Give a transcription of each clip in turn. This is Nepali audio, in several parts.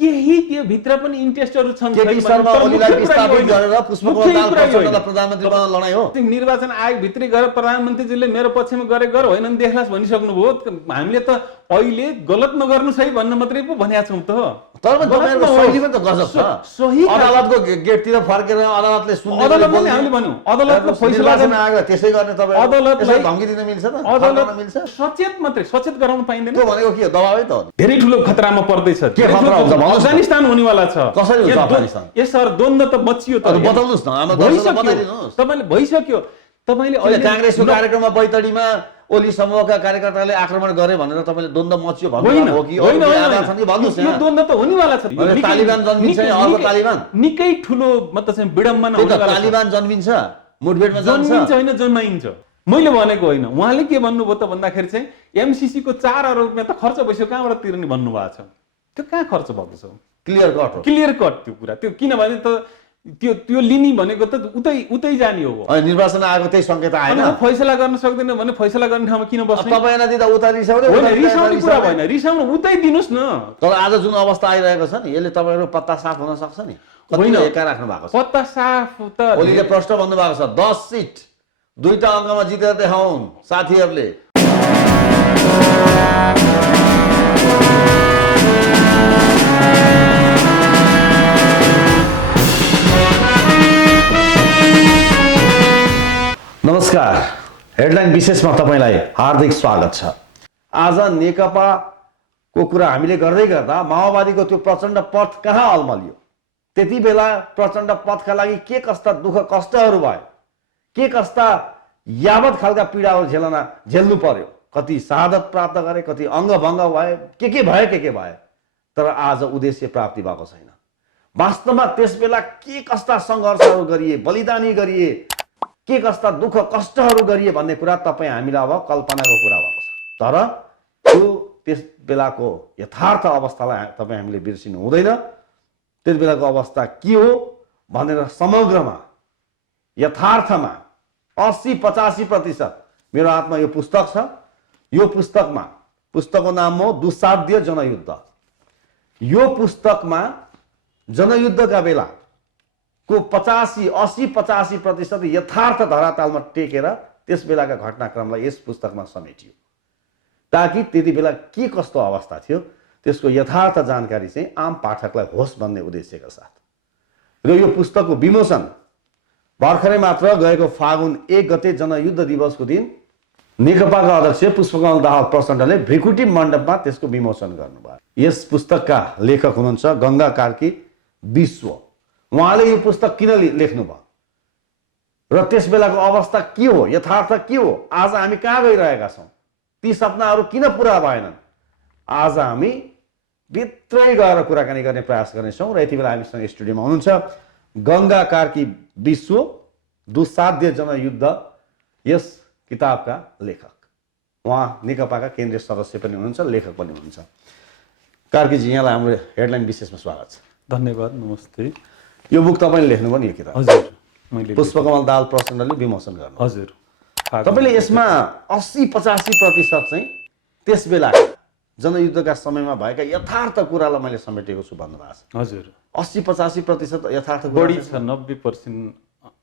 केही त्यो भित्र पनि इन्ट्रेस्टहरु छन् केपी शर्मा ओलीलाई विस्थापित गरेर पुष्पकमल दाहाल प्रचण्डलाई प्रधानमन्त्री बनाउन लडाई हो। निर्वाचन आयोग भित्रै गएर प्रधानमन्त्रीजीले मेरो पक्षमा गर होइन नि देखलास भनिसक्नुभयो। हामीले त अहिले गलत नगर्नु सही भन्न मात्रै पो भनेका छौँ त। तर तपाईहरुको शैली पनि त गजब छ। सही अदालतको गेटतिर फर्केर अदालतले सुन्ने अदालतले हामीले भन्यौ अदालतको फैसला आयो त्यसै गर्ने तपाई अदालतलाई धम्की दिन मिल्छ त? अदालत मिल्छ? सचेत मात्रै सचेत गराउन पाइँदैन। त्यो भनेको के दबाबै त हो। धेरै ठुलो खतरामा पर्दैछ। के खतरा हुन्छ भन्नुस्? अफगानिस्तान हुनेवाला छ। कसरी हुन्छ अफगानिस्तान? यसहरु द्वन्द्व त बचियो त। बताउनुस् न, हाम्रो दर्शकलाई बताइदिनुस्। तपाईले भइसक्यो। तपाईले अहिले कांग्रेसको कार्यक्रममा बैतडीमा ओली समूहका कार्यकर्ताले आक्रमण गरे भनेर तपाईले द्वन्द्व मच्यो भन्नु हो कि होइन आधार छन् कि भन्नुस् यो द्वन्द्व त हुनेवाला छ। तालिबान जन्मिन्छ अर्को तालिबान निकै ठुलो मतलब चाहिँ विडम्बना हुनेवाला छ। तालिबान जन्मिन्छ मुठभेडमा जन्मिन्छ होइन जन्माइन्छ। मैले भनेको होइन। उहाँले के भन्नुभयो त भन्दाखेरि चाहिँ एमसीसी को 4 अरब रुपैयाँ त खर्च भइसक्यो कहाँबाट तिर्ने भन्नुभएको छ। त्यो कहाँ खर्च भएको छ? क्लियर कट हो। क्लियर कट त्यो कुरा। त्यो किनभने त त्यो लिनी भनेको त उतै जाने हो। निर्वाचन आएको त्यही संकेत आएन। फैसला गर्न सक्दैन भने फैसला गर्ने ठाउँमा किन बस्ने? तपाईलाई दिँदा उता रिसाउने रिसाउने कुरा भएन। रिसाउनु उतै दिनुस् न। तर आज जुन अवस्था आइरहेको छ नि यसले तपाईहरु पत्ता साफ हुन सक्छ नि। होइन एका राख्नु भएको छ। पत्ता साफ त ओलीले प्रश्न भन्नु भएको छ 10 सिट 2टा अङ्कमा जितेर देखाउन् साथीहरुले। नमस्कार, हेडलाइन विशेषमा तपाईलाई हार्दिक स्वागत छ। आज नेकपाको कुरा हामीले गर्दै गर्दा माओवादीको त्यो प्रचण्ड पथ कहाँ अल्मलियो, त्यति बेला प्रचण्ड पथका लागि के कस्ता दुःख कष्टहरू भयो, के कस्ता यावत खालका पीडाहरू झेल्नु पर्यो, कति शहादत प्राप्त गरे, कति अङ्गभङ्ग भए, के भए, तर आज उद्देश्य प्राप्ति भएको छैन। वास्तवमा त्यसबेला के कस्ता सङ्घर्षहरू गरिए, बलिदानी गरिए, के कस्ता दुःख कष्टहरू गरिए भन्ने कुरा तपाईँ हामीलाई अब कल्पनाको कुरा भएको छ। तर त्यो त्यस बेलाको यथार्थ अवस्थालाई तपाईँ हामीले बिर्सिनु हुँदैन। त्यस बेलाको अवस्था के हो भनेर समग्रमा यथार्थमा 80-85% मेरो हातमा यो पुस्तक छ। यो पुस्तकको नाम हो दुस्साध्य जनयुद्ध। यो पुस्तकमा जनयुद्धका बेला को 80-85% यथार्थ धरातलमा टेकेर त्यस बेलाका घटनाक्रमलाई यस पुस्तकमा समेटियो, ताकि त्यति बेला के कस्तो अवस्था थियो त्यसको यथार्थ जानकारी चाहिँ आम पाठकलाई होस् भन्ने उद्देश्यका साथ। र यो पुस्तकको विमोचन भर्खरै मात्र गएको फागुन 1 गते जनयुद्ध दिवसको दिन नेकपाका अध्यक्ष पुष्पकमल दाहाल प्रचण्डले भृकुटी मण्डपमा त्यसको विमोचन गर्नुभयो। यस पुस्तकका लेखक हुनुहुन्छ गंगा कार्की विश्व। उहाँले यो पुस्तक किन लेख्नुभयो र त्यस बेलाको अवस्था के हो, यथार्थ के हो, आज हामी कहाँ गइरहेका छौँ, ती सपनाहरू किन पुरा भएनन्, आज हामी भित्रै गएर कुराकानी गर्ने प्रयास गर्नेछौँ। र यति बेला हामीसँग स्टुडियोमा हुनुहुन्छ गंगा कार्की विश्व, दुस्साध्य जनयुद्ध यस किताबका लेखक। उहाँ नेकपाका केन्द्रीय सदस्य पनि हुनुहुन्छ, लेखक पनि हुनुहुन्छ। कार्कीजी, यहाँलाई हाम्रो हेडलाइन विशेषमा स्वागत छ। धन्यवाद, नमस्ते। यो बुक तपाईले लेख्नुभयो नि? यो किताब हजुर, मैले पुष्पकमल दाहाल प्रचण्डले विमोचन गर्नु। हजुर, तपाईले यसमा 80-85% चाहिँ त्यस बेला जनयुद्धका समयमा भएका यथार्थ कुरालाई मैले समेटेको छु भन्नुभएको छ। हजुर, 80-85% यथार्थ बढी छ। 90%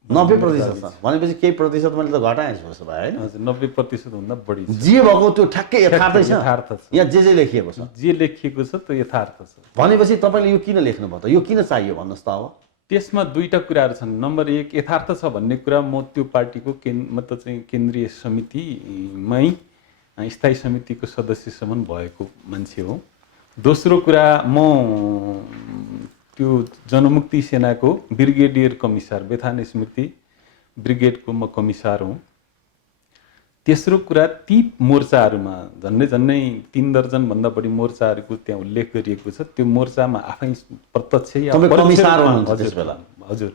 90% छ भनेपछि केही प्रतिशत मैले त घटाएँ जस्तो भयो हैन? हजुर, 90% भन्दा बढी छ। जे भएको त्यो ठ्याक्कै यथार्थै छ। यथार्थ छ। यहाँ जे लेखिएको छ, जे लेखिएको छ त्यो यथार्थ छ। भनेपछि तपाईले यो किन लेख्नुभयो त? यो किन चाहियो भन्नुस् त? अब त्यसमा दुईटा कुराहरू छन्। नम्बर 1, यथार्थ छ भन्ने कुरा म त्यो पार्टीको मतलब चाहिँ केन्द्रीय समितिमै स्थायी समितिको सदस्यसम्म भएको मान्छे हो। दोस्रो कुरा, म त्यो जनमुक्ति सेनाको ब्रिगेडियर कमिसार, बेथान स्मृति ब्रिगेडको म कमिसार हुँ। तेस्रो कुरा, ती मोर्चाहरूमा झन्डै 3 दर्जन भन्दा बढी मोर्चाहरूको त्यहाँ उल्लेख गरिएको छ। त्यो मोर्चामा आफै प्रत्यक्ष या कमिसार हुनुहुन्छ त्यस बेला? हजुर,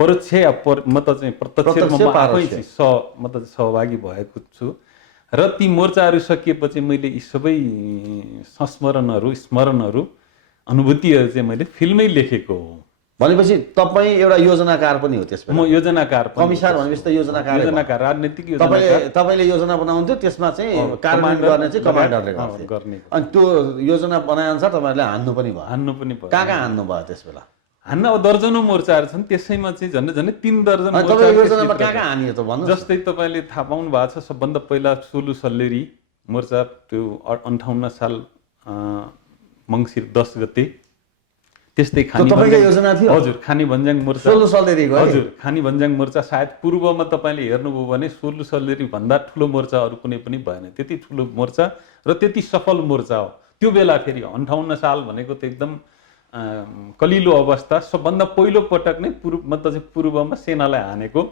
परोक्ष या मतलब चाहिँ प्रत्यक्षमा आफै मतलब सहभागी भएको छु। र ती मोर्चाहरू सकिएपछि मैले यी सबै स्मरणहरू अनुभूतिहरू चाहिँ मैले फिल्ममै लेखेको हो। भनेपछि तपाईँ एउटा योजनाकार पनि हो त्यसमा। म योजनाकार पनि। कमिसार भनेपछि त योजनाकार राजनीतिक योजनाकार। तपाईँले योजना बनाउँथ्यो, त्यसमा चाहिँ कार्यान्वयन गर्ने चाहिँ कमान्डरले गर्ने। अनि त्यो योजना बनाएअनुसार तपाईँहरूले हान्नु पनि भयो। कहाँ हान्नु भयो त्यस बेला? हान्न अब दर्जनौँ मोर्चाहरू छन्, त्यसैमा चाहिँ झन्डै 3 दर्जन योजनामा कहाँ हानियो त भन्नु। जस्तै तपाईँले थाहा पाउनु भएको छ, सबभन्दा पहिला सोलु सल्लेरी मोर्चा, त्यो 58 साल मङ्सिर 10 गते। त्यस्तै योजना थियो। हजुर, खानी भन्ज्याङ मोर्चा। हजुर, खानी भन्ज्याङ मोर्चा सायद पूर्वमा तपाईँले हेर्नुभयो भने सोलु सल्लेरी भन्दा ठुलो मोर्चा अरू कुनै पनि भएन। त्यति ठुलो मोर्चा र त्यति सफल मोर्चा हो त्यो बेला। फेरि 58 साल भनेको त एकदम कलिलो अवस्था। सबभन्दा पहिलो पटक नै पूर्वमा सेनालाई हानेको,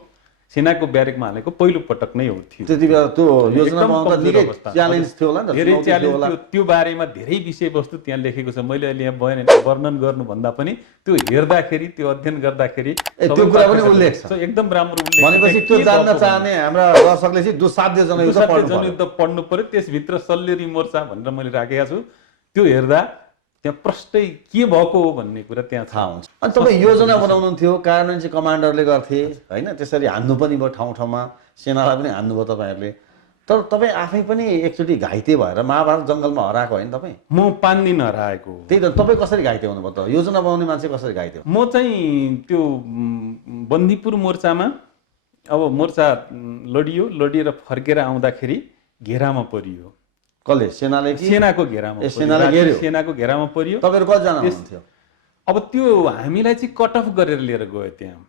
सेनाको ब्यारेकमा हानेको पहिलो पटक नै हो थियो। त्यति बेला त्यो योजना बनाउँदा निकै च्यालेन्ज थियो होला नि त। धेरै च्यालेन्ज थियो। त्यो बारेमा धेरै विषयवस्तु त्यहाँ लेखेको छ। मैले अहिले यहाँ वर्णन गर्नुभन्दा पनि त्यो हेर्दाखेरि, त्यो अध्ययन गर्दाखेरि त्यो कुरा पनि उल्लेख छ। एकदम राम्रो उल्लेख। भनेपछि त्यो जान्न चाहने हाम्रा दर्शकले चाहिँ दुस्साध्य जनयुद्ध पढ्नु पर्यो। त्यसभित्र सल्लेरी मोर्चा भनेर मैले राखेको छु। त्यो हेर्दा त्यहाँ प्रष्टै के भएको हो भन्ने कुरा त्यहाँ थाहा हुन्छ। अनि तपाईँ योजना बनाउनुहुन्थ्यो, कार्यान्वयन चाहिँ कमान्डरले गर्थे होइन, त्यसरी हान्नु पनि भयो ठाउँ ठाउँमा, सेनालाई पनि हान्नुभयो तपाईँहरूले। तर तपाईँ आफै पनि एकचोटि घाइते भएर महाभारत जङ्गलमा हराएको होइन तपाईँ? म 5 दिन हराएको। त्यही त, तपाईँ कसरी घाइते हुनुभयो त? योजना बनाउने मान्छे कसरी घाइते हो? म चाहिँ त्यो बन्दीपुर मोर्चामा अब मोर्चा लडिएर फर्केर आउँदाखेरि घेरामा परियो। कसले? सेनाले? सेनाको घेरामा। सेनाको घेरामा परियो। तपाईँहरू कतिजना हुनुहुन्थ्यो? अब त्यो हामीलाई चाहिँ कट अफ गरेर लिएर गयो त्यहाँ।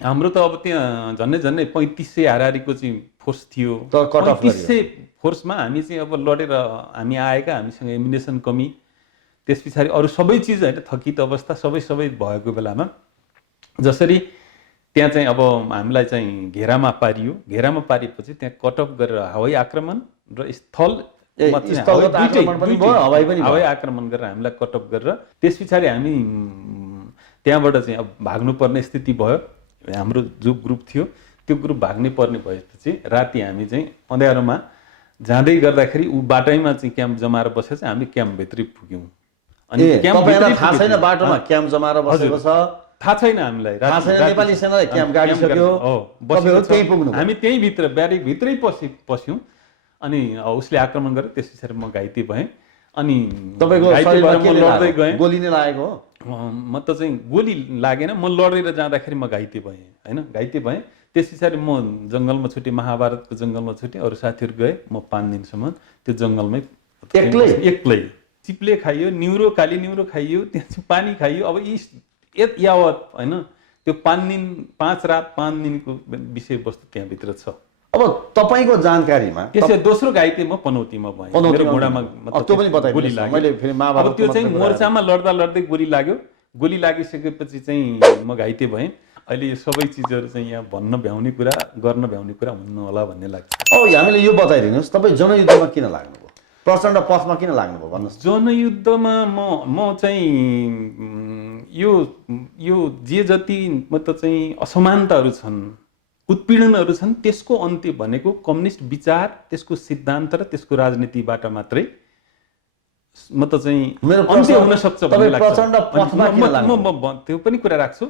हाम्रो त अब त्यहाँ झन्डै 3500 हाराहारीको चाहिँ फोर्स थियो। 3500 फोर्समा हामी चाहिँ अब लडेर हामी आएका, हामीसँग एम्युनेसन कमी, त्यस पछाडि अरू सबै चिज होइन, थकित अवस्था सबै भएको बेलामा जसरी त्यहाँ चाहिँ अब हामीलाई चाहिँ घेरामा पारियो। घेरामा पारिएपछि त्यहाँ कट अफ गरेर हवाई आक्रमण र हवाई आक्रमण गरेर हामीलाई कट अफ गरेर त्यस पछाडि हामी त्यहाँबाट चाहिँ अब भाग्नुपर्ने स्थिति भयो। हाम्रो जो ग्रुप थियो त्यो ग्रुप भाग्नै पर्ने भएपछि राति हामी चाहिँ अँध्यारोमा जाँदै गर्दाखेरि ऊ बाटैमा चाहिँ क्याम्प जमाएर बसेपछि हामी क्याम्पभित्रै पुग्यौँ। अनि क्याम्पभित्र थाहा छैन बाटोमा क्याम्प जमाएर बसेको छ? थाहा छैन हामीलाई। नेपाली सेनाले क्याम्प गाडिसक्यो, हामी त्यही भित्र ब्यारेक भित्रै पस्यौँ। अनि उसले आक्रमण गरे, त्यस पछाडि म घाइते भएँ। अनि लड्दै गएँ। गोली नै लागेको हो? म त चाहिँ गोली लागेन, म लडेर जाँदाखेरि म घाइते भएँ होइन, घाइते भएँ। त्यस पछाडि म जङ्गलमा छुटेँ, महाभारतको जङ्गलमा छुटेँ। अरू साथीहरू गए, म 5 दिनसम्म त्यो जङ्गलमै एक्लै चिप्ले खाइयो, काली न्युरो खाइयो, त्यहाँ चाहिँ पानी खाइयो। अब यावत होइन, त्यो 5 रात 5 दिनको विषयवस्तु त्यहाँभित्र छ। अब तपाईँको जानकारीमा त्यसै दोस्रो घाइते म पनौतीमा भएँ। मेरो घुँडामा गोली लाग्यो। अब त्यो चाहिँ मोर्चामा लड्दै गोली लाग्यो। गोली लागिसकेपछि चाहिँ म घाइते भएँ। अहिले यो सबै चिजहरू चाहिँ यहाँ गर्न भ्याउने कुरा हुन्न होला भन्ने लाग्छ। अब हामीले यो बताइदिनुहोस्, तपाईँ जनयुद्धमा किन लाग्नुभयो? प्रचण्ड पथमा किन लाग्नुभयो भन्नुहोस्? जनयुद्धमा म चाहिँ यो जे जति मतलब चाहिँ असमानताहरू छन्, उत्पीडनहरू छन्, त्यसको अन्त्य भनेको कम्युनिस्ट विचार, त्यसको सिद्धान्त र त्यसको राजनीतिबाट मात्रै मतलब चाहिँ अन्त्य हुन सक्छ भन्ने लाग्छ। म त्यो पनि कुरा राख्छु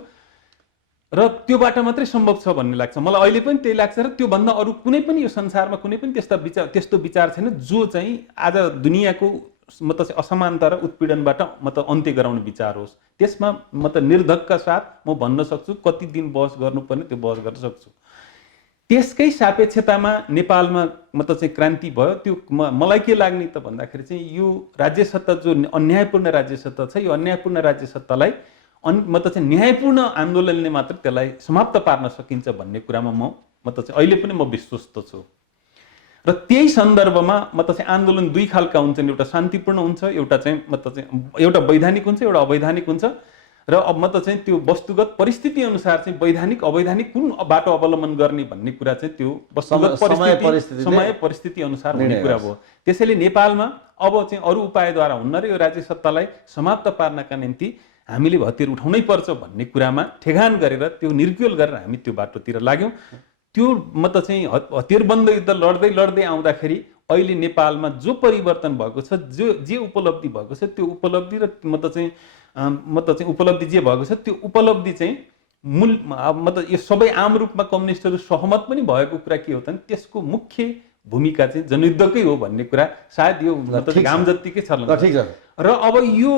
र त्योबाट मात्रै सम्भव छ भन्ने लाग्छ मलाई। अहिले पनि त्यही लाग्छ र त्योभन्दा अरू कुनै पनि यो संसारमा कुनै पनि त्यस्तो विचार छैन जो चाहिँ आज दुनियाँको मतलब असमानता र उत्पीडनबाट मतलब अन्त्य गराउने विचार होस्। त्यसमा मतलब निर्धक्का साथ म भन्न सक्छु कति दिन बहस गर्नुपर्ने त्यो बहस गर्न सक्छु। त्यसकै सापेक्षतामा नेपालमा मतलब चाहिँ क्रान्ति भयो। त्यो मलाई के लाग्ने त भन्दाखेरि चाहिँ यो राज्य सत्ता जो अन्यायपूर्ण राज्य सत्ता छ, यो अन्यायपूर्ण राज्य सत्तालाई मतलब चाहिँ न्यायपूर्ण आन्दोलनले मात्र त्यसलाई समाप्त पार्न सकिन्छ भन्ने कुरामा म मतलब चाहिँ अहिले पनि म विश्वस्त छु। र त्यही सन्दर्भमा मतलब चाहिँ आन्दोलन दुई खालका हुन्छन्, एउटा शान्तिपूर्ण हुन्छ, एउटा चाहिँ मतलब चाहिँ एउटा वैधानिक हुन्छ, एउटा अवैधानिक हुन्छ। र अब मतलब चाहिँ त्यो वस्तुगत परिस्थिति अनुसार चाहिँ वैधानिक अवैधानिक कुन बाटो अवलम्बन गर्ने भन्ने कुरा चाहिँ त्यो वस्तुगत समय परिस्थिति अनुसार हुने कुरा हो। त्यसैले नेपालमा अब चाहिँ अरू उपायद्वारा हुन्न र यो राज्य सत्तालाई समाप्त पार्नका निम्ति हामीले हतियार उठाउनै पर्छ भन्ने कुरामा ठेगान गरेर त्यो निर्क्युल गरेर हामी त्यो बाटोतिर लाग्यौँ। त्यो मतलब चाहिँ हतियारबन्द युद्ध लड्दै आउँदाखेरि अहिले नेपालमा जो परिवर्तन भएको छ, जे उपलब्धि भएको छ, त्यो उपलब्धि र मतलब चाहिँ मतलब चाहिँ उपलब्धि जे भएको छ त्यो उपलब्धि चाहिँ मतलब यो सबै आम रूपमा कम्युनिस्टहरू सहमत पनि भएको कुरा के हो त त्यसको मुख्य भूमिका चाहिँ जनयुद्धकै हो भन्ने कुरा सायद यो मतलब गाम जत्तिकै छर्लङ्ग ठिक छ। र अब यो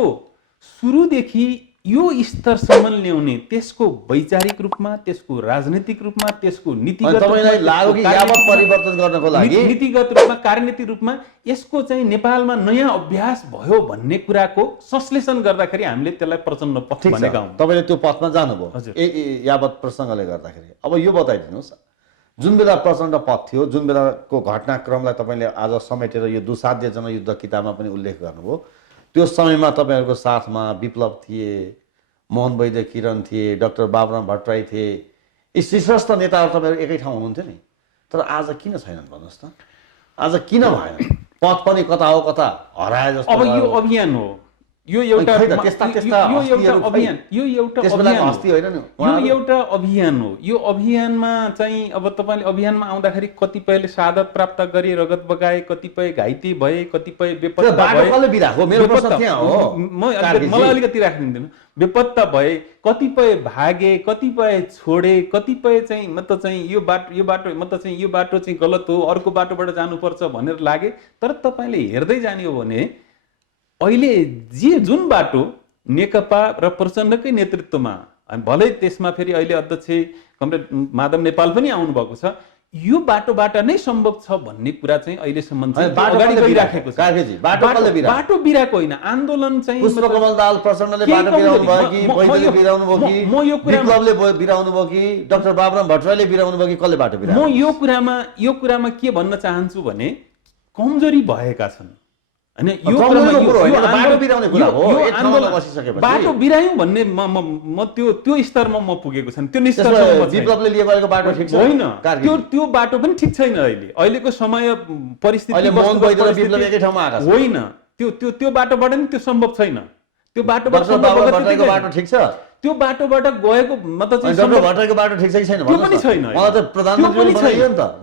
सुरुदेखि यो स्तरसम्म ल्याउने त्यसको वैचारिक रूपमा त्यसको राजनीतिक रूपमा त्यसको नीतिगत तपाईलाई लाग्यो कि यावत परिवर्तन गर्नको लागि नीतिगत रूपमा कार्यनीतिक रूपमा यसको चाहिँ नेपालमा नयाँ अभ्यास भयो भन्ने कुराको संश्लेषण गर्दाखेरि हामीले त्यसलाई प्रचण्ड पथ भनेका हौं। तपाईले त्यो पथमा जानुभयो यावत प्रसङ्गले गर्दाखेरि। अब यो बताइदिनुहोस्, जुन बेला प्रचण्ड पथ थियो, जुन बेलाको घटनाक्रमलाई तपाईले आज समेटेर यो दुसाध्य जनयुद्ध किताबमा पनि उल्लेख गर्नुभयो, त्यो समयमा तपाईहरुको साथमा विप्लव थिए, मोहन वैद्य किरण थिए, डाक्टर बाबुराम भट्टराई थिए, यी शीर्षस्थ नेताहरू तपाईहरु एकै ठाउँ हुनुहुन्थ्यो नि। तर आज किन छैनन् भन्नुहोस् त? आज किन भएन? पथ पनि कता हो कता हराए जस्तो। अब यो अभियान हो, यो एउटा अभियान, यो एउटा अभियान हो। यो अभियानमा चाहिँ अब तपाईले अभियानमा आउँदाखेरि कतिपयले शहादत प्राप्त गरे, रगत बगाए, कतिपय घाइते भए, कतिपय बेपत्ता भए। मलाई अलिकति राख्दिनु, बेपत्ता भए, कतिपय भागे, कतिपय छोडे, कतिपय चाहिँ मतलब चाहिँ यो बाटो मतलब चाहिँ यो बाटो चाहिँ गलत हो, अर्को बाटोबाट जानुपर्छ भनेर लागे। तर तपाईले हेर्दै जाने हो भने अहिले जुन बाटो नेकपा र प्रचण्डकै नेतृत्वमा, भलै त्यसमा फेरि अहिले अध्यक्ष कमरेड माधव नेपाल पनि आउनु भएको छ, यो बाटोबाट नै सम्भव छ भन्ने कुरा चाहिँ अहिलेसम्म अगाडि गइराखेको छ। बाटो बिराको होइन, आन्दोलन चाहिँ पुष्पकमल दाहाल प्रचण्डले बाटो बिराउनु भयो कि वैद्यले बिराउनु भयो कि विप्लवले बिराउनु भयो कि डाक्टर बाबुराम भट्टराईले बिराउनु भयो कि कसले बाटो बिराउनु? म यो कुरामा के भन्न चाहन्छु भने कमजोरी भएका छन् हैन। यो बाटो बिरायौं भन्ने म त्यो स्तरमा म पुगेको छैन। त्यो निष्कर्षमा विप्लवले लिए गएको बाटो ठिक छैन, त्यो बाटो पनि ठिक छैन। अहिलेको समय परिस्थिति होइन, त्यो बाटोबाट नि त्यो सम्भव छैन। त्यो बाटोबाट बाटो ठिक छ, त्यो बाटोबाट गएको मतलब डाक्टर भट्टराईको बाटो ठिक छ कि छैन? त्यो पनि छैन,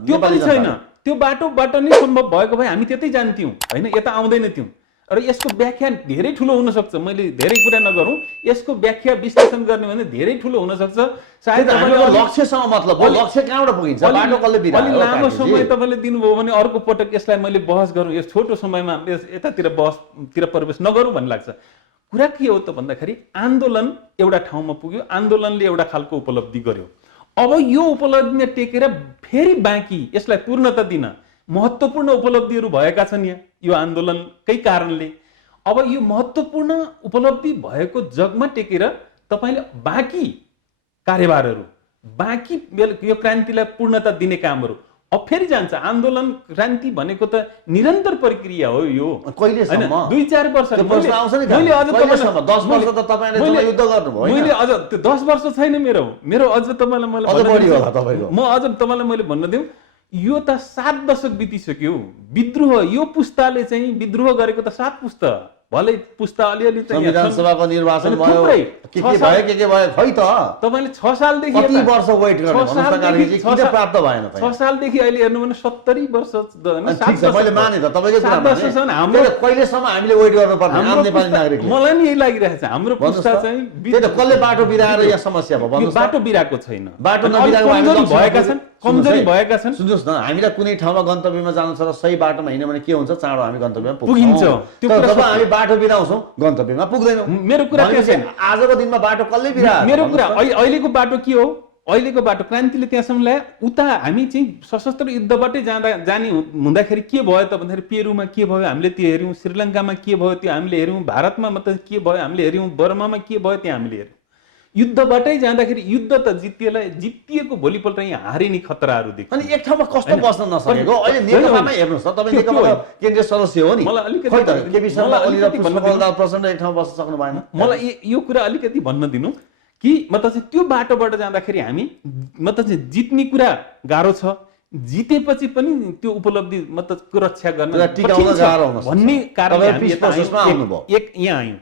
त्यो पनि छैन। त्यो बाटोबाट नै सम्भव भएको भए हामी त्यतै जान्थ्यौं हैन, यता आउँदैन थियौं। र यसको व्याख्या धेरै ठुलो हुन सक्छ। मैले धेरै कुरा नगरौं, यसको व्याख्या विश्लेषण गर्ने भने धेरै ठुलो हुन सक्छ। सायद तपाईको लक्ष्यसँग मतलब हो, लक्ष्य कहाँबाट पुगिन्छ? बाटो कसले बिरायो? अलि लामो समय तपाईले दिनुभयो भने अर्को पटक यसलाई मैले बहस गरौँ। यस छोटो समयमा यतातिर बहसतिर प्रवेश नगरौँ भन्ने लाग्छ। कुरा के हो त भन्दाखेरि आन्दोलन एउटा ठाउँमा पुग्यो, आन्दोलनले एउटा खालको उपलब्धि गर्यो। अब यो उपलब्धिमा टेकेर फेरि बाँकी यसलाई पूर्णता दिन महत्त्वपूर्ण उपलब्धिहरू भएका छन् यो आन्दोलनकै कारणले। अब यो महत्त्वपूर्ण उपलब्धि भएको जगमा टेकेर तपाईले बाँकी कार्यभारहरू, बाँकी यो क्रान्तिलाई पूर्णता दिने कामहरू अब फेरि जान्छ। आन्दोलन क्रान्ति भनेको त निरन्तर प्रक्रिया हो। यो कहिलेसम्म? 2-4 वर्ष। मैले अझ 10 वर्ष त तपाईले जनयुद्ध गर्नुभयो। मैले अझ त्यो 10 वर्ष छैन मेरो अझ तपाईलाई म अझ तपाईलाई मैले भन्न दिउँ, यो त 7 दशक बितिसक्यो। विद्रोह यो पुस्ताले चाहिँ विद्रोह गरेको त 7 पुस्ता, भलै पुस्ता अलिअलि संविधान सभाको निर्वाचन भयो, के भयो खै त तपाईले 6 सालदेखि कति वर्ष वेट गर्ने भन्नुस् त कार्यजी? किन प्राप्त भएन? 6 सालदेखि अहिले हेर्नु भने 70 वर्ष हैन, 7 वर्ष मैले माने त तपाईकै कुरा माने। हाम्रो कहिलेसम्म हामीले वेट गर्नु पर्ने आम नेपाली नागरिकले? मलाई नि यही लागिरहेछ हाम्रो पुस्ता चाहिँ त्यही त कसले बाटो बिराएर यहाँ समस्या भयो भन्नुस्? बाटो बिराको छैन, बाटो नबिराको हामी भएका छन्, कमजोरी भएका छन्। सुन्नुस् न, हामीलाई कुनै ठाउँमा गन्तव्यमा जानु छ र सही बाटोमा हिँड्यो भने के हुन्छ? चाँडो हामी गन्तव्यमा पुगिन्छ। त्यो जब हामी बाटो बिराउँछौँ गन्तव्यमा पुग्दैनौँ। मेरो कुरा के छ? आजको दिनमा बाटो कसले बिरायो? मेरो कुरा अहिलेको बाटो के हो? अहिलेको बाटो क्रान्तिले त्यहाँसम्म ल्यायो। उता हामी चाहिँ सशस्त्र युद्धबाटै जाने हुँदाखेरि के भयो त भन्दाखेरि पेरुमा के भयो हामीले त्यो हेऱ्यौँ, श्रीलङ्कामा के भयो त्यो हामीले हेऱ्यौँ, भारतमा मतलब के भयो हामीले हेऱ्यौँ, बर्मामा के भयो त्यहाँ हामीले हेऱ्यौँ। युद्धबाटै जाँदाखेरि युद्ध त जितिएको भोलिपल्ट यहाँ हारिने खतराहरू देख्छ। अनि एक ठाउँमा कस्तो बस्न नसकेको? अहिले नेकपामा हेर्नुस् त, तपाईँ नेकपाको केन्द्रीय सदस्य हो नि। मलाई अलिकति केपी शर्मा ओली र पुष्पकमल दाहाल प्रचण्ड एक ठाउँमा बस्न सक्नु भएन? मलाई यो कुरा अलिकति भन्न दिनु कि मतलब चाहिँ त्यो बाटोबाट जाँदाखेरि हामी मतलब चाहिँ जित्ने कुरा गाह्रो छ, जितेपछि पनि त्यो उपलब्धि मतलब रक्षा गर्न टिकाउन गाह्रो हुन्छ भन्ने कारणले हामी यहाँ आयौँ।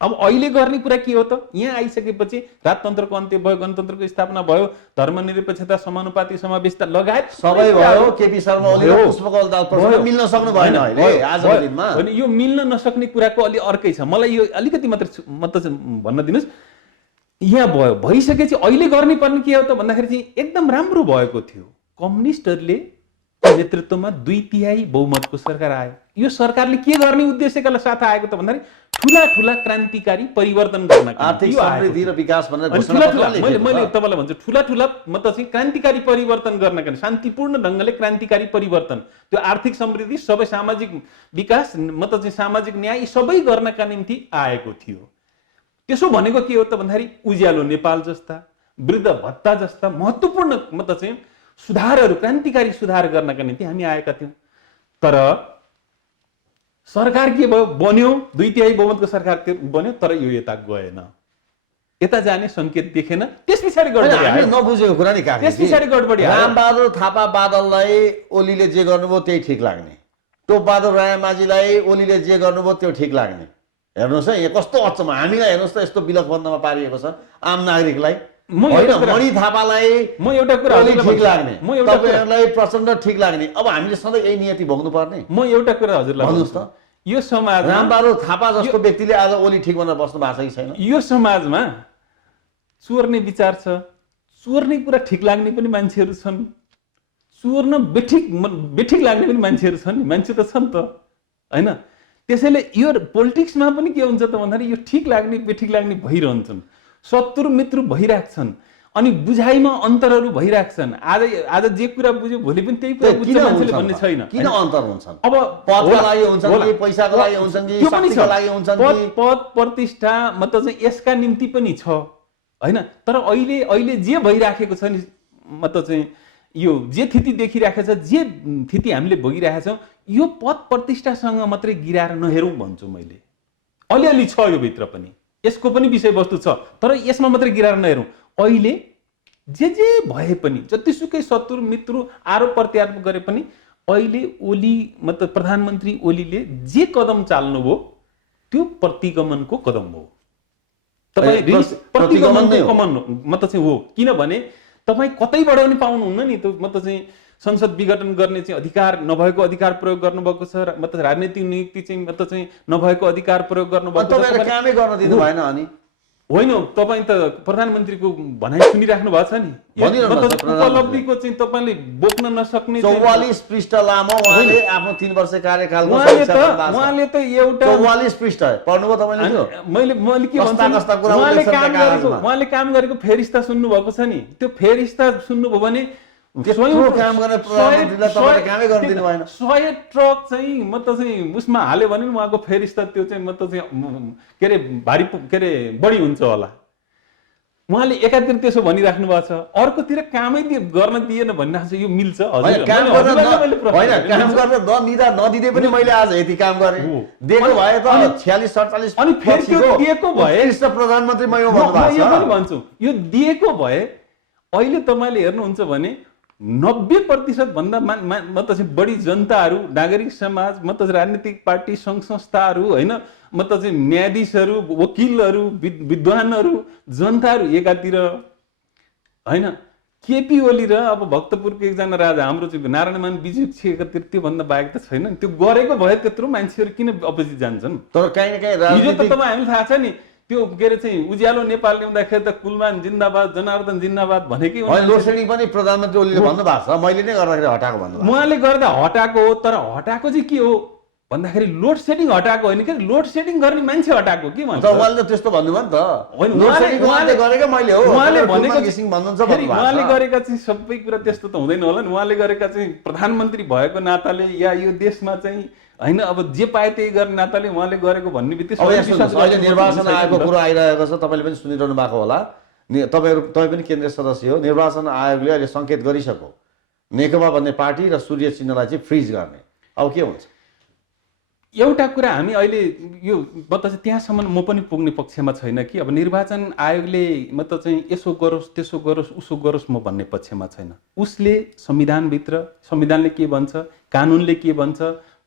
अब अहिले गर्ने कुरा के हो त? यहाँ आइसकेपछि राजतन्त्रको अन्त्य भयो, गणतन्त्रको स्थापना भयो, धर्मनिरपेक्षता, समानुपातिक समावेशता लगायत सबै भयो। केपी शर्मा ओली र पुष्पकमल दाहाल प्रचण्ड मिल्न सक्नु भएन अहिले आजको दिनमा। होइन, यो मिल्न नसक्ने कुराको अलि अर्कै छ। मलाई यो अलिकति मात्र भन्न दिनुहोस्, यहाँ भयो, भइसकेपछि अहिले गर्ने पर्ने के हो त भन्दाखेरि चाहिँ एकदम राम्रो भएको थियो। कम्युनिस्टहरूले नेतृत्वमा 2/3 बहुमतको सरकार आयो। यो सरकारले के गर्ने उद्देश्यका साथ आएको त भन्दाखेरि ठुला ठुला क्रान्तिकारी परिवर्तन गर्न, आर्थिक समृद्धि र विकास भनेर घोषणा पत्रले मैले तपाईँलाई भन्छु, ठुला ठुला मतलब चाहिँ क्रान्तिकारी परिवर्तन गर्नका निम्ति, शान्तिपूर्ण ढङ्गले क्रान्तिकारी परिवर्तन, त्यो आर्थिक समृद्धि, सबै सामाजिक विकास, मतलब चाहिँ सामाजिक न्याय सबै गर्नका निम्ति आएको थियो। त्यसो भनेको के हो त भन्दाखेरि उज्यालो नेपाल जस्ता, वृद्ध भत्ता जस्ता महत्त्वपूर्ण मतलब चाहिँ सुधारहरू, क्रान्तिकारी सुधार गर्नका निम्ति हामी आएका थियौँ। तर सरकार के भयो, बन्यो, 2/3 बहुमतको सरकार बन्यो, तर यो यता गएन, यता जाने संकेत देखेन। त्यस पछाडि गडबडी आयो। नबुझेको कुरा नि काका, त्यस पछाडि गडबडी आयो। रामबहादुर थापा बादललाई ओलीले जे गर्नुभयो त्यही ठिक लाग्ने, टोपबहादुर रायमाझीलाई ओलीले जे गर्नुभयो त्यो ठिक लाग्ने। हेर्नुहोस् है, यहाँ कस्तो अचम्म। हामीलाई हेर्नुहोस् त यस्तो बिलकबन्दमा पारिएको छ आम नागरिकलाई। मणि थापालाई म एउटा कुरा ठिक लाग्ने, तपाईँहरूलाई प्रचण्ड ठिक लाग्ने। अब हामीले सधैँ यही नियति भोग्नु पर्ने? म एउटा कुरा हजुरलाई भन्नुहोस् त, यो समाज रामबहादुर थापा जस्तो व्यक्तिले आज ओली ठिक भनेर बस्नु भएको छ कि छैन? यो समाजमा चोर्ने विचार छ, चोर्ने कुरा ठिक लाग्ने पनि मान्छेहरू छन्, चोर्न बेठिक लाग्ने पनि मान्छेहरू छन् नि, मान्छे त छन् त हैन। त्यसैले यो पोलिटिक्समा पनि के हुन्छ त भन्दाखेरि यो ठिक लाग्ने बेठिक लाग्ने भइरहन्छन्, शत्रु मित्र भइराख्छन्, अनि बुझाइमा अन्तरहरू भइराख्छन्। आज जे कुरा बुझ्यो भोलि पनि त्यही कुरा बुझ्छ मान्छेले भन्ने छैन। किन अन्तर हुन्छन्? अब पदका लागि हुन्छन् कि पैसाको लागि हुन्छन् कि शक्तिको लागि हुन्छन् कि? पद प्रतिष्ठा मतलब चाहिँ यसका निम्ति पनि छ हैन। तर अहिले जे भइराखेको छ नि, मतलब चाहिँ यो जे स्थिति देखिराखेको छ, जे स्थिति हामीले भोगिरहेका छौँ, यो पद प्रतिष्ठासँग मात्रै गिराएर नहेरौँ भन्छु मैले। अलिअलि छ यो भित्र पनि, यसको पनि विषयवस्तु छ, तर यसमा मात्रै गिराएर नहेरौँ। अहिले जे भए पनि, जतिसुकै शत्रु मित्र आरोप प्रत्यारोप गरे पनि, अहिले ओली मतलब प्रधानमन्त्री ओलीले जे कदम चाल्नुभयो त्यो प्रतिगमनको कदम हो। तपाईँ प्रतिगमनको मतलब चाहिँ हो, किनभने तपाईँ कतैबाट पनि पाउनुहुन्न नि। त्यो मतलब चाहिँ संसद विघटन गर्ने चाहिँ अधिकार नभएको अधिकार प्रयोग गर्नुभएको छ, मतलब राजनीतिक नियुक्ति चाहिँ मतलब चाहिँ नभएको अधिकार प्रयोग गर्नुभएको छ। तपाईले कामै गर्न दिनु भएन अनि? होइन, तपाईँ त प्रधानमन्त्रीको भनाइ सुनिराख्नु भएको छ नि, उपलब्धिको चाहिँ तपाईँले बोक्न नसक्ने 44 पृष्ठ लामो उहाँले आफ्नो 3 वर्ष कार्यकालमा उहाँले त एउटा 44 पृष्ठ पढ्नुभयो तपाईँले? मैले के भन्छु, उहाँले काम गरेको फेरिस्ता सुन्नु भएको छ नि, त्यो फेरिस्ता सुन्नुभयो भने 100 ट्रक चाहिँ मतलब चाहिँ उसमा हाल्यो भने उहाँको फेरिस्ता त्यो चाहिँ मतलब चाहिँ के अरे भारी के अरे बढी हुन्छ होला। उहाँले एकातिर त्यसो भनिराख्नु भएको छ, अर्कोतिर कामै गर्न दिएन भनिरहेको छ। यो मिल्छ? नदिँदै पनि मैले आज यति काम गरेँ, दिएको भए त 46-47 अनि फेरि त्यो दिएको भए प्रधानमन्त्री म यो भन्छु, यो दिएको भए अहिले तपाईँले हेर्नुहुन्छ भने 90% भन्दा मतलब चाहिँ बढी जनताहरू, नागरिक समाज, मतलब राजनीतिक पार्टी, सङ्घ संस्थाहरू होइन, मतलब चाहिँ न्यायाधीशहरू, वकिलहरू, विद्वानहरू, जनताहरू एकातिर होइन, केपी ओली र अब भक्तपुरको एकजना राजा हाम्रो चाहिँ नारायणमान बिजुक्छ एकातिर, त्योभन्दा बाहेक त छैन। त्यो गरेको भए त्यत्रो मान्छेहरू किन अपोजिट जान्छन्? तर काहीँ न काहीँ हिजो त तपाईँ हामीलाई थाहा छ नि, त्यो के अरे चाहिँ उज्यालो नेपाल ल्याउँदाखेरि त कुलमान जिन्दाबाद, जनार्दन जिन्दाबाद भनेकै लोड सेडिङ पनि प्रधानमन्त्री ओलीले भन्नु भएको छ, मैले नै गर्दाखेरि हटाएको भन्नु। उहाँले गर्दा हटाएको हो, तर हटाएको चाहिँ के हो भन्दाखेरि लोड सेडिङ हटाएको होइन, के लोड सेडिङ गर्ने मान्छे हटाएको के भन्छ? उहाँले त्यस्तो भन्नुभयो नि त। उहाँले गरेको मैले हो, उहाँले भनेको भन्नुहुन्छ, उहाँले गरेका चाहिँ सबै कुरा त्यस्तो त हुँदैन होला नि। उहाँले गरेका चाहिँ प्रधानमन्त्री भएको नाताले या यो देशमा चाहिँ होइन, अब जे पाए त्यही गर्ने नाताले उहाँले गरेको भन्ने बित्तिकै अहिले निर्वाचन आयोगको कुरो आइरहेको छ, तपाईँले पनि सुनिरहनु भएको होला। तपाईँ पनि केन्द्रीय सदस्य हो। निर्वाचन आयोगले अहिले सङ्केत गरिसक्यो नेकपा भन्ने पार्टी र सूर्य चिन्हलाई चाहिँ फ्रिज गर्ने। अब के हुन्छ? एउटा कुरा हामी अहिले यो मतलब त्यहाँसम्म म पनि पुग्ने पक्षमा छैन कि अब निर्वाचन आयोगले मतलब चाहिँ यसो गरोस् त्यसो गरोस् उसो गरोस् म भन्ने पक्षमा छैन। उसले संविधानभित्र, संविधानले के भन्छ, कानुनले के भन्छ,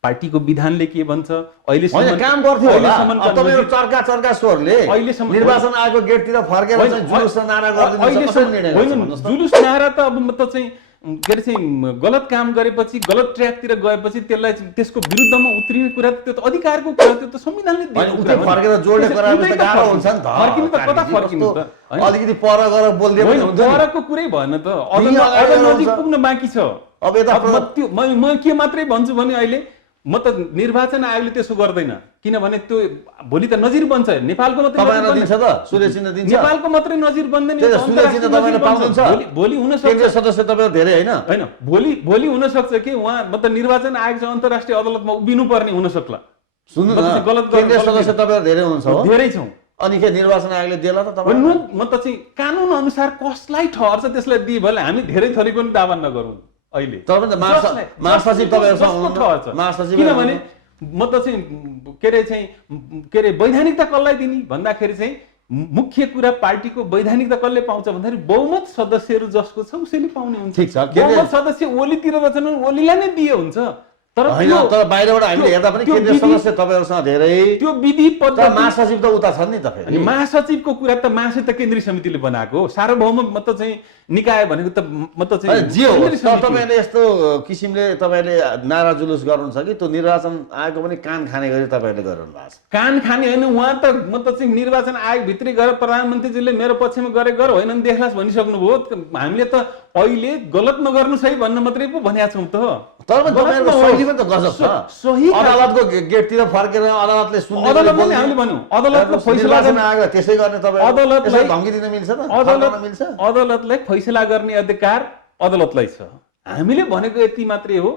पार्टीको विधानले के भन्छ होइन काम गर्थ्यो होला अब तपाईहरु चर्का स्वरले अहिलेसम्म निर्वाचन आयोगको गेटतिर फर्केर चाहिँ जुलुस नारा गर्दिनु कसरी निर्णय होइन जुलुस नारा त अब म त चाहिँ के अरे चाहिँ गलत काम गरेपछि गलत ट्र्याकतिर गएपछि त्यसलाई त्यसको विरुद्धमा उत्रिने कुरा त्यो त अधिकारको कुरा त्यो त संविधानले दिएको कुरा हो। फर्केर जोड्ने कुरा त गाह्रो हुन्छ नि त फर्किनु त कता फर्किनु त अलिकति पर गएर बोल्दै पनि हुन्छ नि परको कुरै भएन त अझ नजिक पुग्न बाँकी छ। अब यता म के मात्रै भन्छु भने अहिले म त निर्वाचन आयोगले त्यसो गर्दैन किनभने त्यो भोलि त नजिर बन्छ नेपालको मात्रै तपाईलाई दिन्छ त सूर्य चिन्ह दिन्छ नेपालको मात्रै नजिर बन्दैन सूर्य चिन्ह तपाईले पाउनुहुन्छ भोलि हुन सक्छ केन्द्रीय सदस्य तपाईहरु धेरै हैन हैन भोलि हुन सक्छ कि उहाँ मतलब निर्वाचन आयोग चाहिँ अन्तर्राष्ट्रिय अदालतमा उभिनु पर्ने हुन सक्ला। सुन्नु न केन्द्रीय सदस्य तपाईहरु धेरै हुनुहुन्छ हो धेरै छौं अनि के निर्वाचन आयोगले देला त तपाईँ म त चाहिँ कानुन अनुसार कसलाई ठहर्छ त्यसलाई दिए भले हामी धेरै थरी पनि दावा नगरौँ अहिले महासचिव तपाईहरुसँग महासचिव किनभने म त चाहिँ के अरे वैधानिकता कसलाई दिने भन्दाखेरि चाहिँ मुख्य कुरा पार्टीको वैधानिकता कसले पाउँछ भन्दाखेरि बहुमत सदस्यहरू जसको छ उसैले पाउने हुन्छ। ठीक छ बहुमत सदस्य ओलीतिर रहेछन् ओलीलाई नै दिए हुन्छ तर तर बाहिरबाट हामीले हेर्दा पनि केन्द्रीय सदस्य तपाईहरुसँग धेरै त्यो विधि पद्धति महासचिव त उता छन् नि त फेरि महासचिवको कुरा त महासचिव त केन्द्रीय समितिले बनाएको सार्वभौम मतलब चाहिँ निकाय भनेको त मतलब चाहिँ जे हो तपाईले यस्तो किसिमले तपाईले नारा जुलुस गर्नुहुन्छ कि त्यो निर्वाचन आयोगको पनि कान खाने गरी तपाईले गरिरहनु भएको छ। कान खाने होइन उहाँ त मतलब चाहिँ निर्वाचन आयोग भित्रै गएर प्रधानमन्त्रीजीले मेरो पक्षमा गरेर होइन देखलास् भनिसक्नुभयो हामीले त अहिले गलत नगर्नु सही भन्न मात्रै पो भनेका छौँ त तर तपाईहरुको शैली पनि त गजब छ। सही अदालतको गेटतिर फर्केर अदालतले सुन्ने अदालतले हामीले भन्यौ अदालतले फैसला गर्न आयो त्यसै गर्ने तपाईहरु अदालतलाई धम्की दिन मिल्छ त मिल्छ अदालतलाई फैसला गर्ने अधिकार अदालतलाई छ। हामीले भनेको यति मात्रै हो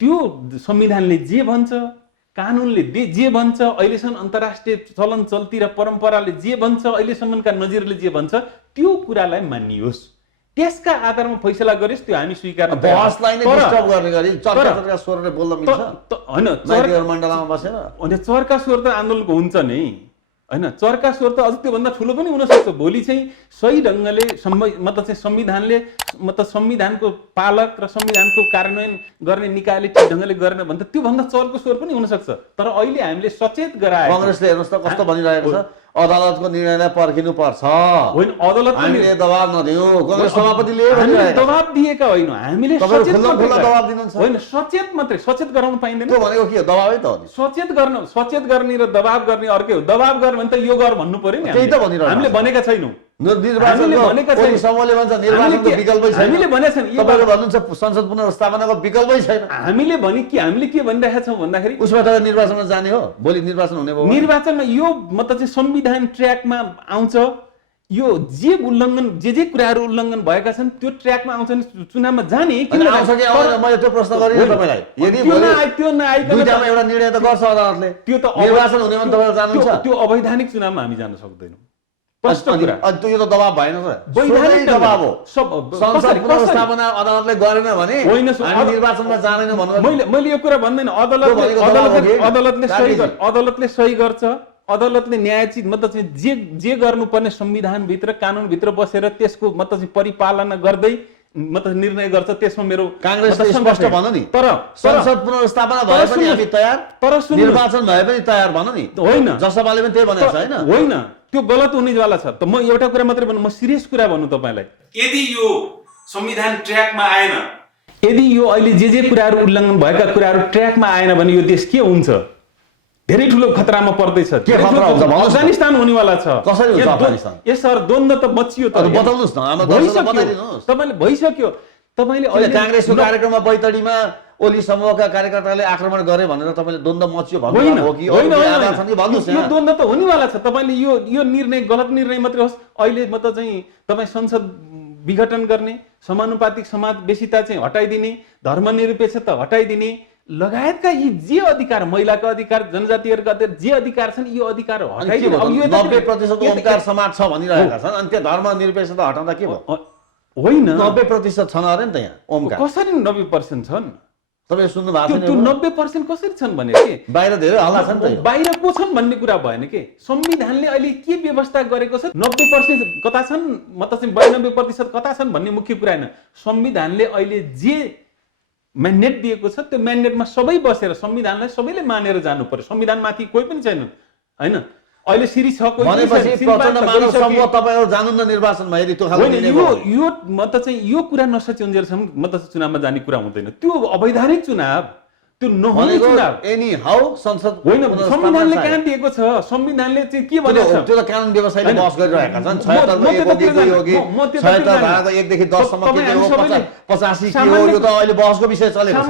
त्यो संविधानले जे भन्छ कानुनले जे भन्छ अहिलेसम्म अन्तर्राष्ट्रिय चलन चल्ती र परम्पराले जे भन्छ अहिलेसम्मका नजिरले जे भन्छ त्यो कुरालाई मानियोस् त्यसका आधारमा फैसला गरिस् त्यो हामी स्वीकार बहसलाई नै डिस्टर्ब गर्ने गरी चर्का स्वरले बोल्न मिल्छ हैन चर्का मण्डलमा बसेर अनि चर्का स्वर त आन्दोलनको हुन्छ नि हैन चर्का स्वर त अझ त्योभन्दा ठुलो पनि हुन सक्छ भोलि चाहिँ सही ढङ्गले मतलब चाहिँ संविधानले मतलब संविधानको पालक र संविधानको कार्यान्वयन गर्ने निकायले ठिक ढङ्गले गरेन भने त त्योभन्दा चर्को स्वर पनि हुन सक्छ तर अहिले हामीले सचेत गराए कांग्रेसले हेर्नुस् त कस्तो भनिरहेको छ अदालतको निर्णयलाई पर्खिनु पर्छ होइन अदालतले हामीले दबाब नदियौ कांग्रेस सभापतिले हामीले दबाब दिएका होइन हामीले सचेत दबाब दिनुहुन्छ होइन सचेत मात्रै सचेत गराउन पाइँदैन त्यो भनेको के हो दबाबै त हो नि सचेत गर्ने र दबाब गर्ने अर्कै हो दबाब गर्ने भने त यो गर भन्नु पर्यो नि त्यही त भनिरहेको हामीले भनेका छैनौँ समूहले भन्छ निर्वाचनको विकल्पै छैन हामीले भनेका छैन तपाईहरु भन्नुहुन्छ संसद पुनर्स्थापनाको विकल्पै छैन हामीले के भनिरहेका छौँ भन्दाखेरि उसमा त निर्वाचनमा जाने हो भोलि निर्वाचन हुने भयो निर्वाचनमा यो मतलब चाहिँ संविधान ट्र्याकमा आउँछ यो जे उल्लङ्घन जे कुराहरू उल्लङ्घन भएका छन् त्यो ट्र्याकमा आउँछ नि चुनावमा जाने किन आउँछ कि आउँदैन मैले त्यो प्रश्न गरेँ तपाईलाई यदि त्यो नआइकन दुईटामा एउटा निर्णय त गर्छ अदालतले त्यो त निर्वाचन हुने भने तपाईहरु जानुहुन्छ त्यो अवैधानिक चुनावमा हामी जान सक्दैनौँ प्रश्न कुरा अनि त्यो त दबाब भएन त वैधानिक दबाब हो संसद पुनर्स्थापना अदालतले गरेन भने हामी निर्वाचनमा जाँदैनौँ भन्नु मैले यो कुरा भन्दैन अदालतले सही गर्छ अदालतले न्यायोचित मतलब चाहिँ जे गर्नुपर्ने संविधानभित्र कानुनभित्र बसेर त्यसको मतलब चाहिँ परिपालना गर्दै मतलब निर्णय गर्छ त्यसमा मेरो कांग्रेसले स्पष्ट भन्नु नि तर संसद पुनर्स्थापना भए पनि हामी तयार तर निर्वाचन भए पनि तयार भन्नु नि होइन जसपाले पनि त्यही भनेको छ हैन होइन त्यो गलत हुनेवाला छ त म एउटा कुरा मात्रै भन्नु म सिरियस कुरा भन्नु तपाईलाई यदि यो संविधान ट्र्याकमा आएन यदि यो अहिले जे कुराहरू उल्लङ्घन भएका कुराहरू ट्र्याकमा आएन भने यो देश के हुन्छ धेरै ठुलो खतरामा पर्दैछ के खतरा हुन्छ अफगानिस्तान हुनेवाला छ कसरी हुन्छ अफगानिस्तान यसहरु द्वन्द्व त मचियो त बताउनुस् न हाम्रो दर्शकलाई बताइदिनुस् तपाईले भइसक्यो तपाईले अहिले कांग्रेसको कार्यक्रममा बैतडीमा ओली समूहका कार्यकर्ताले आक्रमण गरे भनेर तपाईले द्वन्द्व मचियो भन्नु हो कि आधार छ नि भन्नुस् यो द्वन्द्व त हुनेवाला छ तपाईले यो निर्णय गलत निर्णय मात्रै होस् अहिले म त चाहिँ तपाई संसद विघटन गर्ने समानुपातिक समावेशिता चाहिँ हटाइदिने धर्मनिरपेक्षता हटाइदिने लगायतका यी जे अधिकार महिलाको अधिकार जनजातिहरुका अधिकार जे अधिकार छन् यो अधिकार हटाइदिनु अब यो 90% ओमकार समाज छ भनिरहेका छन् अनि त्यो धर्मनिरपेक्षता हटाउँदा के भयो होइन 90% छन् अरे नि त यहाँ ओमकार कसरी 90% छन् तपाईले सुन्नु भएको छैन त्यो 90% कसरी छन् भने के बाहिर धेरै हल्ला छन् त बाहिर को छन् भन्ने कुरा भएन के संविधानले अहिले के व्यवस्था गरेको छ 90% कता छन् मतलब 92% कता छन् भन्ने मुख्य कुरा हैन संविधानले अहिले जे म्यान्डेट दिएको छ, त्यो म्यान्डेटमा सबै बसेर संविधानलाई सबैले मानेर जानु पर्यो। संविधानमाथि कोही पनि छैन हैन। अहिले सिरी 6 कोही पनि भनेपछि छैन। प्रचण्ड मानव समूह तपाईहरु जानु न निर्वाचनमा यदि त्यो खालको होइन, निर्णय भयो। यो म त चाहिँ यो कुरा नसचिन्जेलसम्म म त चुनावमा जाने कुरा हुँदैन। त्यो अवैधानिक चुनाव, त्यो नहुने चुनाव एनी हाउ संसद होइन। संविधानले कहाँ दिएको छ? संविधानले चाहिँ के भनेको छ? त्यो त कानुन व्यवस्थाले बहस गरिरहेका छन्। 76 को 1 हो कि 2 हो कि 76 धाराको 1 देखि 10 सम्म के हो, 85 के हो, यो त अहिले बहसको विषय चलेको छ।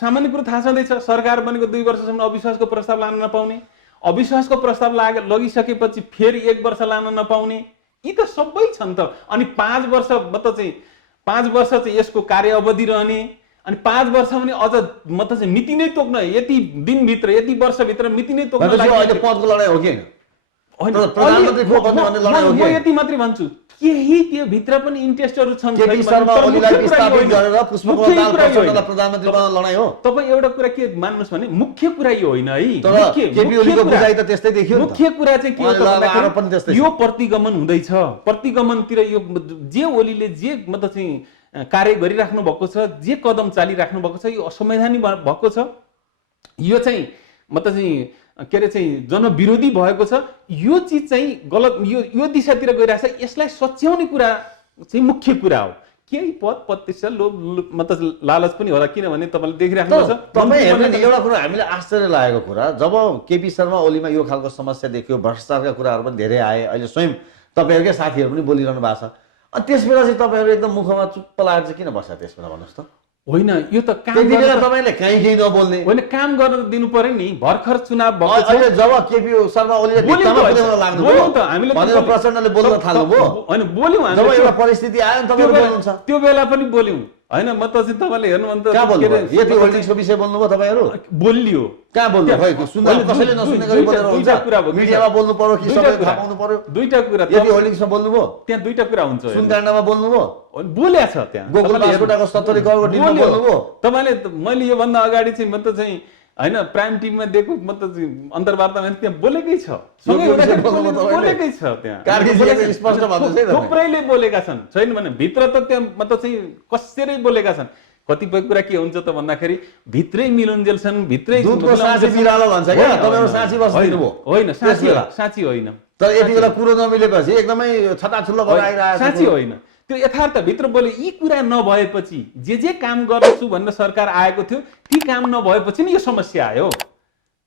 सामान्य कुरो थाहा छँदैछ। सरकार बनेको 2 वर्षसम्म अविश्वासको प्रस्ताव लान नपाउने, अविश्वासको प्रस्ताव लगिसकेपछि फेरि 1 वर्ष लान नपाउने, यी त सबै छन् त। अनि 5 वर्ष चाहिँ 5 वर्ष चाहिँ यसको कार्य अवधि रहने, अनि 5 वर्ष भने अझ चाहिँ मिति नै तोक्न, यति दिनभित्र यति वर्षभित्र मिति नै तोक्न लागि अहिले पदको लडाई हो कि हैन? प्रधानमन्त्री को बन्ने भन्ने लडाई हो कि? म यति मात्रै भन्छु, केही त्यो भित्र पनि इन्ट्रेस्टहरु छन्। केपी शर्मा ओलीलाई विस्थापित गरेर पुष्पकमल दाहाल प्रचण्डलाई प्रधानमन्त्री बनाउन लडाई हो। तपाई एउटा कुरा के मान्नुस् भने मुख्य कुरा यो होइन है। केपी ओलीको बुझाइ त त्यस्तै देखियो नि त। मुख्य कुरा चाहिँ के हो त, यो प्रतिगमन हुँदैछ। प्रतिगमनतिर यो जे ओलीले जे मतलब चाहिँ कार्य गरिराख्नु भएको छ, जे कदम चालिराख्नु भएको छ, यो असंवैधानिक भएको छ। यो चाहिँ मतलब चाहिँ के अरे चाहिँ जनविरोधी भएको छ। यो चिज चाहिँ गलत, यो दिशातिर गइरहेछ। यसलाई सच्याउने कुरा चाहिँ मुख्य कुरा हो। केही पद प्रतिष्ठा लोभ मतलब लालच पनि होला, किनभने तपाईले देखिराख्नु छ। तपाई हेर्नु नि, एउटा कुरा हामीले आश्चर्य लागेको कुरा, जब केपी शर्मा ओलीमा यो खालको समस्या देखियो, भ्रष्टाचारका कुराहरू पनि धेरै आए, अहिले स्वयं तपाईहरुकै साथीहरु पनि बोलिरहनु भएको छ, अनि त्यसबेला चाहिँ तपाईहरु एकदम मुखमा चुप्प लागेर चाहिँ किन बस्या त्यसबेला भन्नुस् त? होइन, यो त काम त्यति बेला तपाईले केही नबोल्ने होइन, काम गर्न दिनु पर्यो नि। भर्खर चुनाव भएको छ। अहिले जब केपी शर्मा ओलीले भित्तामा पुर्याउन लाग्नुभयो भनेर प्रचण्डले बोल्न थाल्नुभयो। होइन, बोल्यौँ जब एउटा परिस्थिति आयो नि तपाईहरु बोल्नुहुन्छ। त्यो बेला पनि बोल्यौँ हैन। म त चाहिँ तपाईले हेर्नु भने कहाँ बोल्नु? यति होल्डिङ्सको विषय बोल्नुभयो तपाईहरु? बोलियो कहाँ बोल्नु? खै सुन्दा कसैले नसुन्ने गरी बोलेर हुन्छ? मिडियामा बोल्नु पर्यो कि सबैले थाहा पाउनु पर्यो? दुईटा कुरा। यति होल्डिङ्समा बोल्नुभयो? त्यहाँ दुईटा कुरा हुन्छ। सुनकाण्डमा बोल्नुभयो? बोल्या छ त्यहाँ। गोकुल बास्कोटाको 70 करोडको डिलमा बोल्नुभयो? तपाईले मैले यो भन्दा अगाडि चाहिँ म त चाहिँ हैन प्राइम टिममा दिएको मतलब अन्तर्वार्तामा त्यहाँ बोलेकै छ। बोलेकै छ त्यहाँ। कार्कीजीले स्पष्ट भन्दैछ है। थुप्रैले बोलेका छन्। छैन भने भित्र त त्यहाँ मतलब चाहिँ कसरी बोलेका छन्। कतिपय कुरा के हुन्छ त भन्दाखेरि भित्रै मिलुन्जेल छन्, भित्रै दुधको साँची बिरालो भन्छ क्या, तपाईहरु साँची बस्दिनु भयो? होइन, साँची होइन। तर यति बेला कुरो नमिलेपछि एकदमै छताछुल्लो भएर आइरहेको छ। साँची होइन, त्यो यथार्थ भित्र बोले। यी कुरा नभएपछि जे काम गर्छु भनेर सरकार आएको थियो, ती काम नभएपछि नि यो समस्या आयो।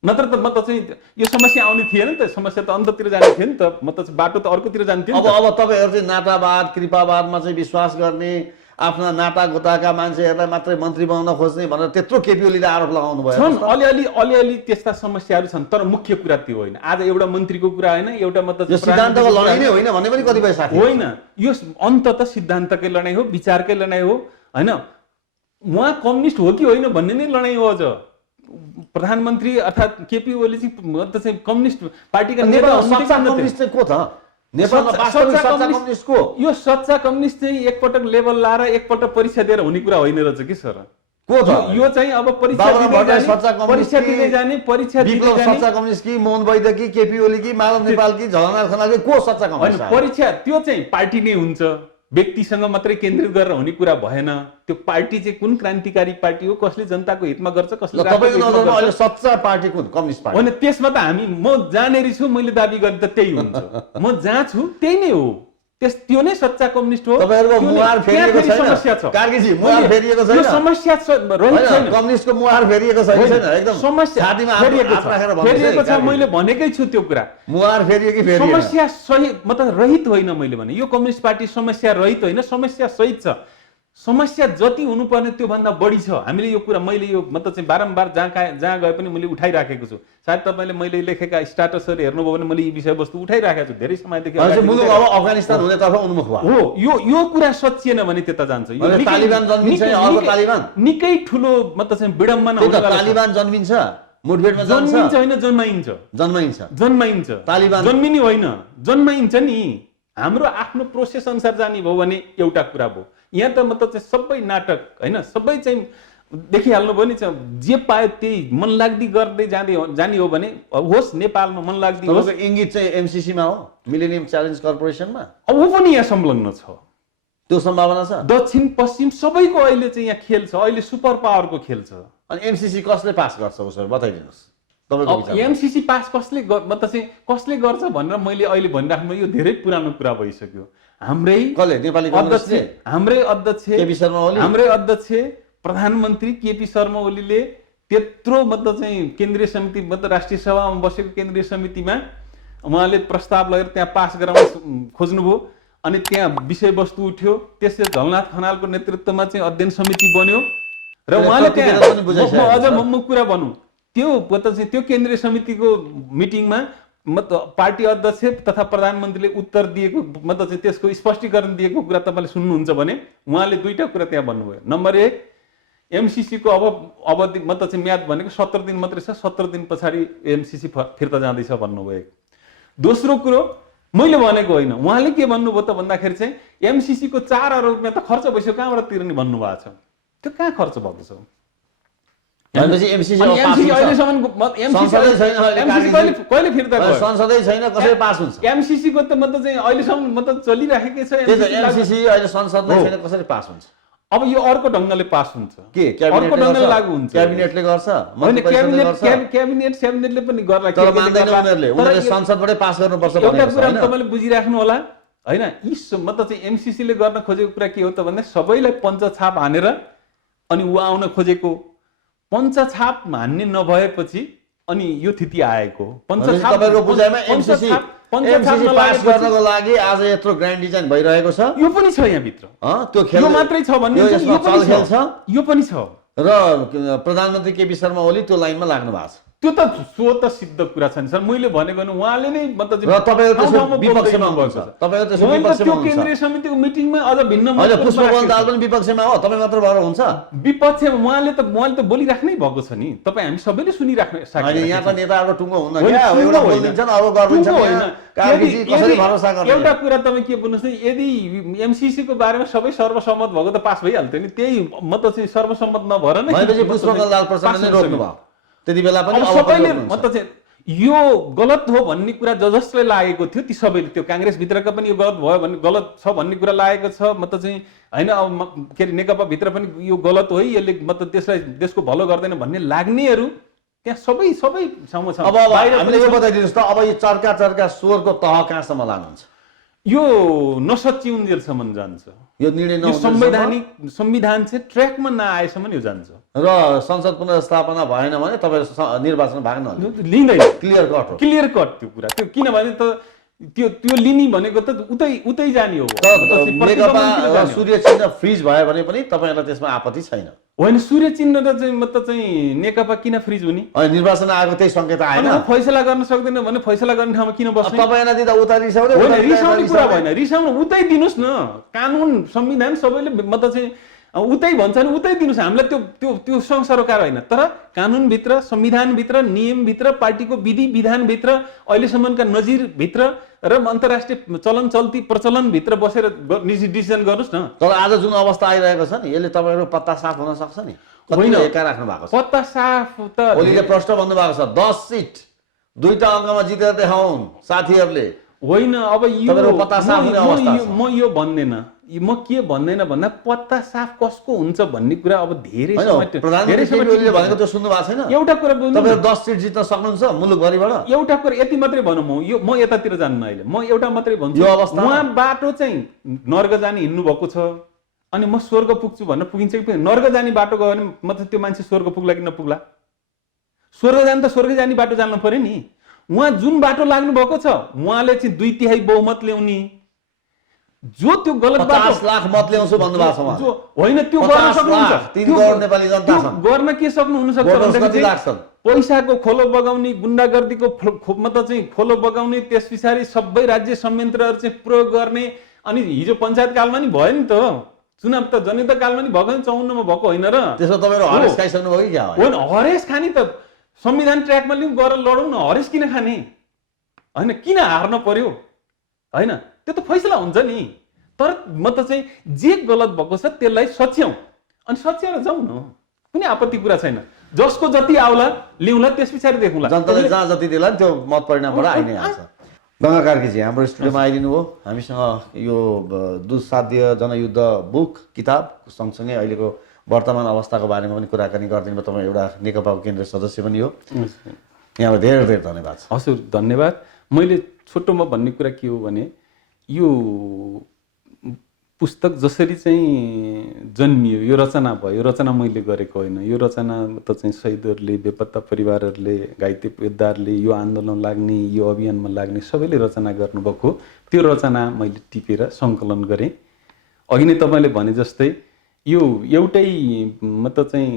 नत्र त मतलब चाहिँ यो समस्या आउने थिएन नि त। समस्या त अन्ततिर जाने थियो नि त। मतलब बाटो त अर्कोतिर जाने थियो नि त। अब तपाईहरु चाहिँ नातावाद कृपावादमा चाहिँ विश्वास गर्ने, आफ्ना नाता गोताका मान्छेहरूलाई मात्रै मन्त्री बनाउन खोज्ने भनेर त्यत्रो केपी ओलीले आरोप लगाउनु भयो। छन् अलिअलि त्यस्ता समस्याहरू छन्, तर मुख्य कुरा त्यो होइन। आज एउटा मन्त्रीको कुरा होइन, एउटा मतलब सिद्धान्तको लडाई नै होइन भन्ने पनि कतिपय साथी होइन। यो अन्तत सिद्धान्तकै लडाई हो, विचारकै लडाई हो हैन। उहाँ कम्युनिस्ट हो कि होइन भन्ने नै लडाई हो। अझ प्रधानमन्त्री अर्थात् केपी ओली चाहिँ कम्युनिस्ट पार्टीका नेता कम्युनिस्ट चाहिँ को त? नेपालमा वास्तविक सच्चा कम्युनिस्ट को? यो सच्चा कम्युनिस्ट चाहिँ एकपटक लेभल लाएर एकपटक परीक्षा दिएर हुने कुरा होइन रहेछ कि सर। को त? यो चाहिँ अब परीक्षा दिँदै जाने सच्चा कम्युनिस्ट कि मोहन वैद्य कि केपी ओली कि माधव नेपाल कि झलनाथ खनाल कि को सच्चा कम्युनिस्ट? परीक्षा त्यो चाहिँ पार्टी नै हुन्छ, व्यक्तिसँग मात्रै केन्द्रित गरेर हुने कुरा भएन। त्यो पार्टी चाहिँ कुन क्रान्तिकारी पार्टी हो, कसले जनताको हितमा गर्छ, कसले तपाईको नजरमा अहिले सच्चा पार्टी कुन? कम्युनिस्ट पार्टी होइन। त्यसमा त हामी म जहाँनेरि छु मैले दाबी गर्ने त त्यही हुन्छ। म जहाँ छु त्यही नै हो। त्यो नै सच्चा कम्युनिस्ट हो। तपाईहरुको मुहार फेरिएको छैन? समस्या छ कार्कीजी, मुहार फेरिएको छैन? यो समस्या रहित छैन। कम्युनिस्टको मुहार फेरिएको छैन? एकदम समस्या छातीमा हात राखेर फेरिएको छ। मैले भनेकै छु त्यो कुरा। मुहार फेरियो कि फेरिएन? समस्या सही मतलब रहित होइन। मैले भने यो कम्युनिस्ट पार्टी समस्या रहित होइन, समस्या सहित छ। समस्या जति हुनुपर्ने त्यो भन्दा बढी छ। हामीले यो कुरा मैले यो मतलब चाहिँ बारम्बार जहाँ गए पनि मैले उठाइराखेको छु। सायद तपाईले मैले लेखेका स्ट्याटसहरु हेर्नुभयो भने मैले यी विषयवस्तु उठाइराखेको छु धेरै समयदेखि। मुलुक अब अफगानिस्तान हुनेतर्फ उन्मुख भयो हो। यो कुरा सचिएन भने त्यता जान्छ। यो तालिबान जन्मिन्छ, अर्को तालिबान निकै ठुलो मतलब चाहिँ विडम्बना हुन्छ। तालिबान जन्मिन्छ, मुठभेडमा जन्मिन्छ होइन, जन्माइन्छ। जन्माइन्छ तालिबान जन्मिने होइन, जन्माइन्छ नि। हाम्रो आफ्नो प्रोसेस अनुसार जाने भयो भने एउटा कुरा भयो। यहाँ त मतलब चाहिँ सबै नाटक हैन, सबै चाहिँ देखिहाल्नु भयो नि। जे पायो त्यही मनलाग्दी गर्दै जाने हो भने होस्, नेपालमा मनलाग्दी होस्। इङ्गित चाहिँ एमसीसी मा हो, मिलेनियम च्यालेन्ज कर्पोरेसनमा। अब ऊ पनि यहाँ संलग्न छ। त्यो सम्भावना छ। दक्षिण पश्चिम सबैको अहिले चाहिँ यहाँ खेल छ, अहिले सुपर पावरको खेल छ। अनि एमसीसी कसले पास गर्छ उसो बताइदिनुहोस् तपाईँको विचारमा। एमसीसी पास कसले कसले गर्छ भनेर मैले अहिले भनिराख्नु यो धेरै पुरानो कुरा भइसक्यो। हाम्रै कसले? नेपाली कांग्रेसले, हाम्रै अध्यक्ष केपी शर्मा ओली, हाम्रै अध्यक्ष प्रधानमन्त्री केपी शर्मा ओलीले त्यत्रो चाहिँ केन्द्रीय समिति राष्ट्रिय सभामा बसेको केन्द्रीय समितिमा उहाँले प्रस्ताव लगेर त्यहाँ पास गराउन खोज्नुभयो। अनि त्यहाँ विषयवस्तु उठ्यो, त्यसले झलनाथ खनालको नेतृत्वमा चाहिँ अध्ययन समिति बन्यो र उहाँले त्यहाँ म कुरा भनौँ त्यो केन्द्रीय समितिको मिटिङमा पार्टी अध्यक्ष तथा प्रधानमन्त्रीले उत्तर दिएको चाहिँ त्यसको स्पष्टीकरण दिएको कुरा तपाईँले सुन्नुहुन्छ भने उहाँले दुईटा कुरा त्यहाँ भन्नुभयो। नम्बर 1, एमसीसी को अवधि चाहिँ म्याद भनेको 17 दिन मात्रै छ, 17 दिन पछाडि एमसीसी फिर्ता जाँदैछ भन्नुभयो। दोस्रो कुरो मैले भनेको होइन, उहाँले के भन्नुभयो त भन्दाखेरि चाहिँ एमसीसी को 4 अरब रुपियाँ त खर्च भइसक्यो, कहाँबाट तिर्ने भन्नुभएको छ। त्यो कहाँ खर्च भएको छ? कहिले फिर्ता गयो? संसदै छैन, कसरी पास हुन्छ? एमसीसी को त चाहिँ अहिलेसम्म चलिराखेकै छ। एमसीसी अहिले संसदमै छैन, कसरी पास हुन्छ? अब यो अर्को ढङ्गले पास हुन्छ के? अर्को ढङ्गले लागू हुन्छ। क्याबिनेटले गर्छ, क्याबिनेटले पनि गर्ला, तर मान्दैन उनीहरूले। उनीहरूले संसदबाटै पास गर्नुपर्छ। एउटा कुरा तपाईँले बुझिराख्नु होला हैन। यी चाहिँ एमसीसीले गर्न खोजेको कुरा के हो त भन्दा सबैलाई पञ्चछाप हानेर अनि ऊ आउन खोजेको। पञ्चछाप हान्ने नभएपछि अनि यो स्थिति आएको। तपाईको बुझाइमा एमसीसी पास गर्नको लागि आज यत्रो ग्रान्ड डिजाइन भइरहेको छ। यो पनि छ यहाँ भित्र, त्यो खेल यो मात्रै छ भन्ने यो पनि छ। र प्रधानमन्त्री केपी शर्मा ओली त्यो लाइनमा लाग्नु भएको छ। त्यो त स्वत सिद्ध कुरा छ नि सर। मैले भनेको नि उहाँले नै विपक्षमा हुनुहुन्छ। त्यो केन्द्रीय समितिको मिटिङमा अझ भिन्न पुष्पकमल दाहाल पनि विपक्षमा हो, तपाईँ मात्र भएर हुन्छ विपक्षमा? उहाँले त बोलिराख्नै भएको छ नि, तपाईँ हामी सबैले सुनिराख्नु। यहाँ त नेताहरूको टुङ्गो हुन्न क्या, एउटा बोलिदिन्छन् अरू गरिदिन्छन्। एउटा कुरा तपाईँ के भन्नुहोस् न, यदि एमसीसी को बारेमा सबै सर्वसम्मत भएको त पास भइहाल्थ्यो नि। त्यही चाहिँ सर्वसम्मत नभएर नै पुष्पकमल दाहाल प्रचण्डले रोक्नु भयो। त्यति बेला पनि सबैले चाहिँ यो गलत हो भन्ने कुरा जसले लागेको थियो ती सबैले, त्यो कांग्रेस भित्रका पनि यो गलत भयो भन्ने गलत छ भन्ने कुरा लागेको छ चाहिँ हैन। अब के अरे नेकपा भित्र पनि यो गलत हो, यसले त्यसलाई देशको भलो गर्दैन भन्ने लाग्नेहरू त्यहाँ सबै ठाउँमा छ। अब हामीले यो बताइदिनुहोस् त, अब यो चर्का स्वरको तह कहाँसम्म लानुहुन्छ? यो नसचिउन्जेलसम्म जान्छ। यो निर्णय संविधान चाहिँ ट्र्याकमा नआएसम्म यो जान्छ। र संसद पुनर्स्थापना भएन भने तपाईहरु निर्वाचन भाग लिँदैन। क्लियर कट त्यो कुरा। त्यो किनभने त त्यो लिने भनेको त उतै जाने हो। नेकपा सूर्य चिन्ह फ्रिज भयो भने पनि तपाईहरुलाई त्यसमा आपत्ति छैन? होइन, सूर्य चिन्ह र चाहिँ नेकपा किन फ्रिज हुने? निर्वाचन आएको त्यही संकेत आएन। फैसला गर्न सक्दैन भने फैसला गर्ने ठाउँमा किन बस्ने? तपाईलाई दिँदा उता रिसाउने? रिसाउने कुरा भएन, रिसाउनु उतै दिनुस् न। कानुन संविधान सबैले चाहिँ उतै भन्छ नि उतै दिनुस्। हामीलाई त्यो संसरोकार होइन, तर कानुनभित्र, संविधानभित्र, नियमभित्र, पार्टीको विधि विधानभित्र, अहिलेसम्मका नजिरभित्र र अन्तर्राष्ट्रिय चलन चल्ती प्रचलनभित्र बसेर डिसिजन गर्नुहोस् न। तर आज जुन अवस्था आइरहेको छ नि, यसले तपाईहरु पत्ता साफ हुन सक्छ नि? होइन, एका राख्नु भएको छ। पत्ता साफ त ओलीले प्रश्न भन्नु भएको छ, 10 सिट 2टा अङ्कमा जितेर देखाउन् साथीहरुले। होइन, अब यो म यो भन्दैन, म के भन्दैन भन्दा पत्ता साफ कसको हुन्छ भन्ने कुरा अब धेरै प्रधानमन्त्रीले भनेको त्यो सुन्नु भएको छैन? एउटा कुरा तपाईहरु 10 सिट जित्न सक्नुहुन्छ मुलुकभरिबाट? एउटा कुरा यति मात्रै भनौँ, म यतातिर जान्न अहिले, म एउटा मात्रै भन्छु। उहाँ बाटो चाहिँ नर्ग जाने हिँड्नु भएको छ, अनि म स्वर्ग पुग्छु भनेर पुगिन्छ कि नर्ग जाने बाटो गयो भने मतलब त्यो मान्छे स्वर्ग पुग्ला कि नपुग्ला? स्वर्ग जाने त स्वर्ग जाने बाटो जान्नु पर्यो नि। उहाँ जुन बाटो लाग्नु भएको छ, उहाँले चाहिँ 2/3 बहुमत ल्याउने, जो त्यो गलत बाटो 50 लाख मत ल्याउँछु भन्नु भएको छ। होइन, त्यो गर्न सक्नुहुन्छ। 3 करोड नेपाली जनता छ। गर्न के सक्नु हुन सक्छ भन्दाखेरि पैसाको खोलो बगाउने, गुण्डागर्दीको मतलब चाहिँ खोलो बगाउने, त्यसपछाडि सबै राज्य संयन्त्रहरू चाहिँ प्रयोग गर्ने। अनि हिजो पञ्चायत कालमा नि भयो नि त, चुनाव त जनता कालमा नि भएको 54 मा भएको होइन र? त्यसो तपाईहरु हरेस खाइसक्नु भयो कि क्या? होइन, हरेस खाने त संविधान ट्र्याकमा लिउँ, गएर लडौँ न। हरेस किन खाने? होइन, किन हार्न पर्यो? होइन, त्यो त फैसला हुन्छ नि। तर म त चाहिँ जे गलत भएको छ त्यसलाई सच्याउँ, अनि सच्याएर जाउँ न, कुनै आपत्ति कुरा छैन। जसको जति आउला ल्याउला, त्यस पछाडि देखौँला। जनताले जहाँ जति दिला त्यो मत परिणामबाट आइ नै आउँछ। गङ्गा कार्कीजी हाम्रो स्टुडियोमा आइदिनु हो। हामीसँग यो दुस्साध्य जनयुद्ध बुक किताब सँगसँगै अहिलेको वर्तमान अवस्थाको बारेमा पनि कुराकानी गरिदिनु भयो। तपाईँ एउटा नेकपाको केन्द्रीय सदस्य पनि हो। यहाँलाई धेरै धेरै धन्यवाद छ। हजुर धन्यवाद। मैले छोटोमा भन्ने कुरा के हो भने यो पुस्तक जसरी चाहिँ जन्मियो, यो रचना भयो, यो रचना मैले गरेको होइन। यो रचना त चाहिँ शहीदहरूले, बेपत्ता परिवारहरूले, घाइते योद्धाहरूले, यो आन्दोलन लाग्ने, यो अभियानमा लाग्ने सबैले रचना गर्नुभएको त्यो रचना मैले टिपेर सङ्कलन गरेँ। अघि नै तपाईँले भने जस्तै यो एउटै मतलब चाहिँ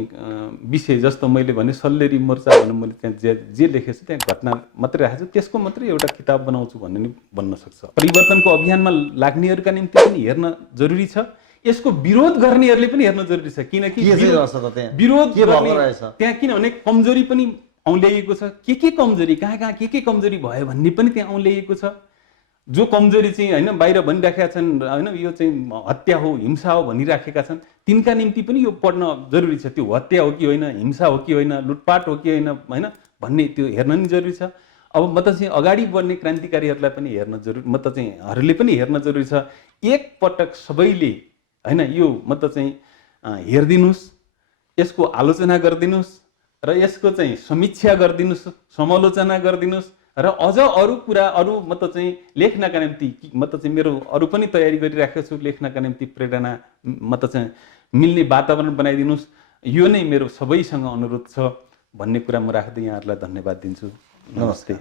विषय जस्तो मैले भने सल्लेरी मोर्चा भन्नु मैले त्यहाँ जे लेखेको छु त्यहाँ घटना मात्रै राखेको छु, त्यसको मात्रै एउटा किताब बनाउँछु भन्ने नि भन्न सक्छ। परिवर्तनको अभियानमा लाग्नेहरूका निम्ति पनि हेर्न जरुरी छ, यसको विरोध गर्नेहरूले पनि हेर्न जरुरी छ। किनकि विरोध त्यहाँ किनभने कमजोरी पनि औँल्याइएको छ। के कमजोरी, कहाँ के कमजोरी भयो भन्ने पनि त्यहाँ औँल्याइएको छ। जो कमजोरी चाहिँ होइन बाहिर भनिराखेका छन्, होइन यो चाहिँ हत्या हो, हिंसा हो भनिराखेका छन्, तिनका निम्ति पनि यो पढ्न जरुरी छ। त्यो हत्या हो कि होइन, हिंसा हो कि होइन, लुटपाट हो कि होइन, होइन भन्ने त्यो हेर्न नि जरुरी छ। अब म त चाहिँ अगाडि बढ्ने क्रान्तिकारीहरूलाई पनि हेर्न जरुरी, म त चाहिँ हरूले पनि हेर्न जरुरी छ। एक पटक सबैले होइन यो म त चाहिँ हेरिदिनुहोस्, यसको आलोचना गरिदिनुहोस् र यसको चाहिँ समीक्षा गरिदिनुहोस्, समालोचना गरिदिनुहोस् र अझ अरू कुरा अरू म त चाहिँ लेख्नका निम्ति म त चाहिँ मेरो अरू पनि तयारी गरिराखेको छु, लेख्नका निम्ति प्रेरणा म त चाहिँ मिल्ने वातावरण बनाइदिनुहोस्। यो नै मेरो सबैसँग अनुरोध छ भन्ने कुरा म राख्दै यहाँहरूलाई धन्यवाद दिन्छु। नमस्ते।